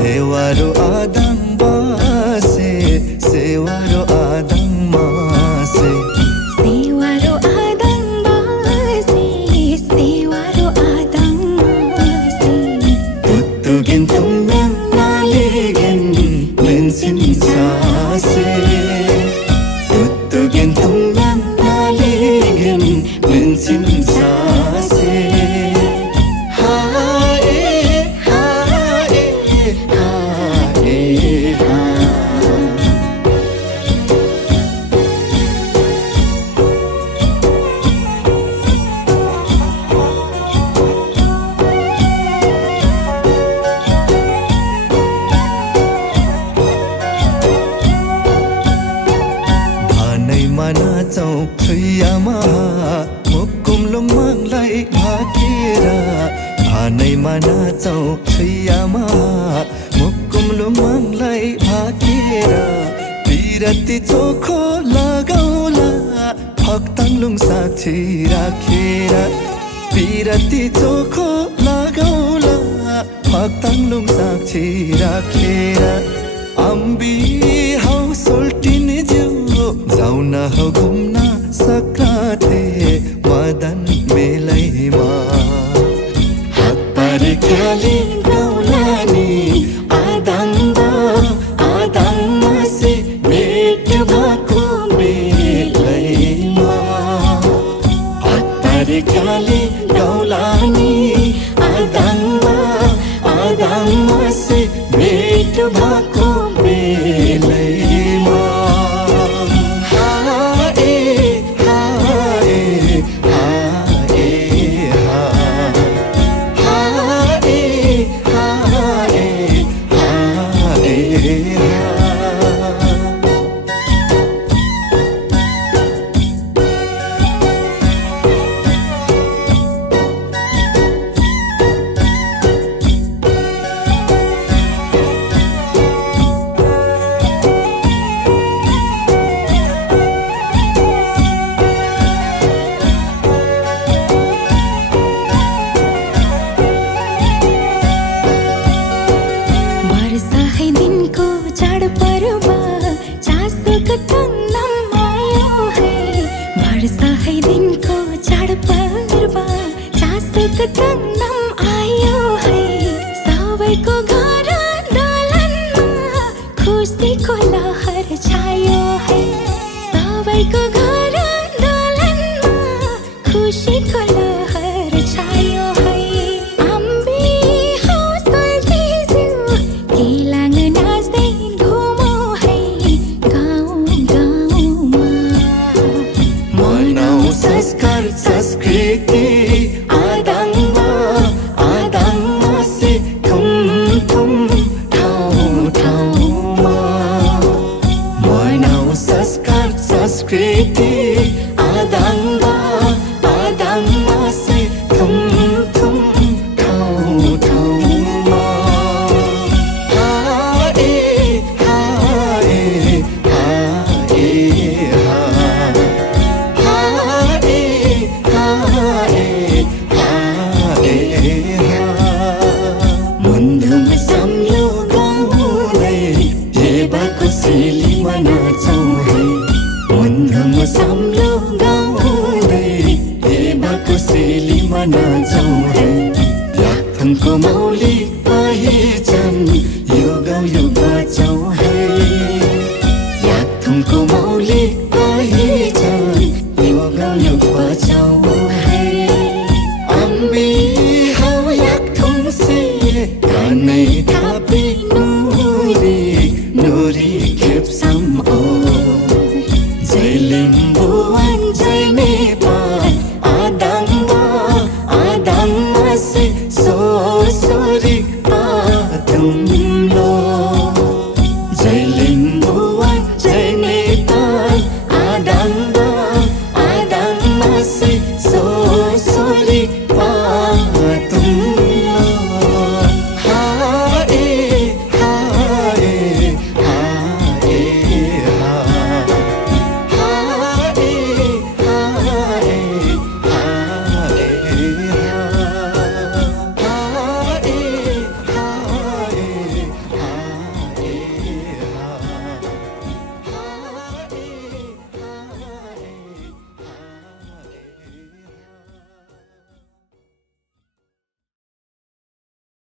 सेवारो आदम बासे सेवारो आदम मासे सेवारो आदम बासे सेवारो आदम मासे तुतुगिन तुमन नालेगिन मेंसिन सासे तुतुगिन तुमन नालेगिन मेंसिन सासे mana chau thuyama mukum lomang lai bhakira bhanai mana chau thuyama mukum lomang lai bhakira pirati chokho lagaula bhaktang lung sakchi rakhera pirati chokho lagaula bhaktang lung sakchi rakhera ambi hau soltine jo जाउन हो घुम्न सक्राते मदन मेलैमा हात पारे ख्याली गौलानी आदाङमा से भेट भएको मेलैमा हात पारे ख्याली गौलानी आदाङमा से भेट भएको मेलैमा तन्नम आयो है सबैको घर दलनमा खुसीको लहर छायो है सबैको घर दलनमा खुसीको लहर छायो है अम्बी हौसले जिउ केलाङ नाच्दै घुमौ है गाउँ गाउँमा मनाउ संस्कार संस्कृति संस्कृति आदाङमा से थुम थुम ठाउँ ठाउँमा हाए हाए हाए हाए हाए हाए मुन्धुम सम्यो गाउँदै जेबाको सेली मनाउँछौँ है मुन्धुम सम्लो गाउँदै हेबाको सेली मनाउँछौँ है याथनको मौली